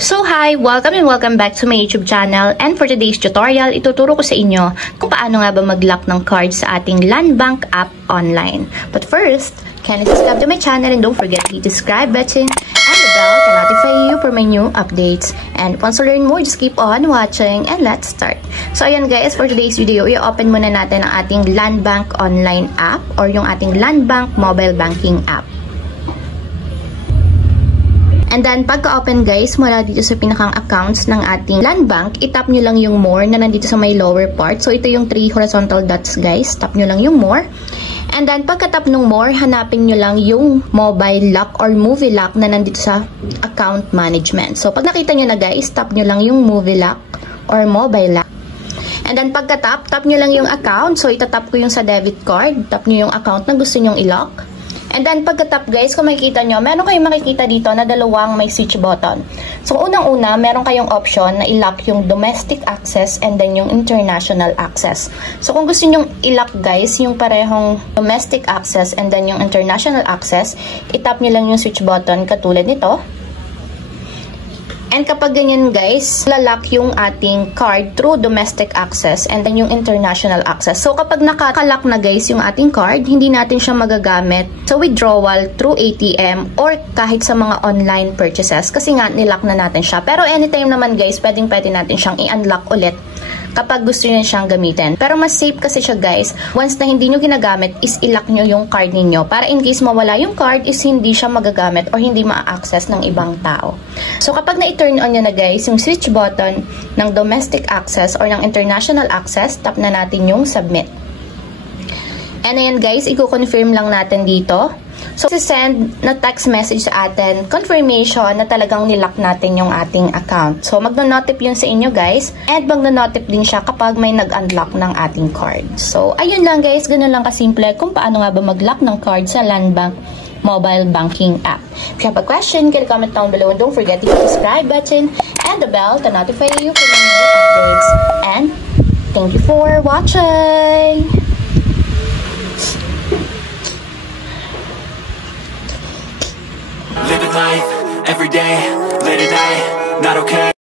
So hi! Welcome and welcome back to my YouTube channel, and for today's tutorial, ituturo ko sa inyo kung paano nga ba mag-lock ng card sa ating Landbank app online. But first, kindly subscribe to my channel and don't forget to hit the subscribe button and the bell to notify you for my new updates. And once you learn more, just keep on watching and let's start. So ayan guys, for today's video, i-open muna natin ang ating Landbank online app or yung ating Landbank mobile banking app. And then, pagka-open guys, mula dito sa pinakang accounts ng ating Landbank, itap nyo lang yung more na nandito sa may lower part. So, ito yung 3 horizontal dots guys. Tap nyo lang yung more. And then, pagka-tap ng more, hanapin nyo lang yung mobile lock or movie lock na nandito sa account management. So, pag nakita nyo na guys, tap nyo lang yung movie lock or mobile lock. And then, pagka-tap, tap nyo lang yung account. So, itatap ko yung sa debit card. Tap nyo yung account na gusto nyong i-lock. And then, pagka-tap guys, kung makikita nyo, meron kayong makikita dito na dalawang may switch button. So, unang-una, meron kayong option na i-lock yung domestic access and then yung international access. So, kung gusto nyo i-lock guys, yung parehong domestic access and then yung international access, itap nyo lang yung switch button katulad nito. And kapag ganyan guys, lalak yung ating card through domestic access and then yung international access. So kapag nakakalock na guys yung ating card, hindi natin siya magagamit sa withdrawal through ATM or kahit sa mga online purchases kasi nga nilock na natin siya. Pero anytime naman guys, pwede natin siyang i-unlock ulit kapag gusto niyo siyang gamitin. Pero mas safe kasi siya guys, once na hindi nyo ginagamit is i-lock nyo yung card ninyo para in case mawala yung card is hindi siya magagamit or hindi ma-access ng ibang tao. So kapag na-turn on nyo na guys yung switch button ng domestic access or ng international access, tap na natin yung submit. And ayan guys, i-confirm lang natin dito. So, send na text message sa atin, confirmation na talagang nilock natin yung ating account. So, magno-notif yun sa inyo guys. And magno-notif din siya kapag may nag-unlock ng ating card. So, ayun lang guys, ganun lang kasimple kung paano nga ba mag-lock ng card sa Landbank mobile banking app. If you have a question, can comment down below and don't forget to hit the subscribe button and the bell to notify you for my new updates. And thank you for watching! Living life, every day, late at night, not okay.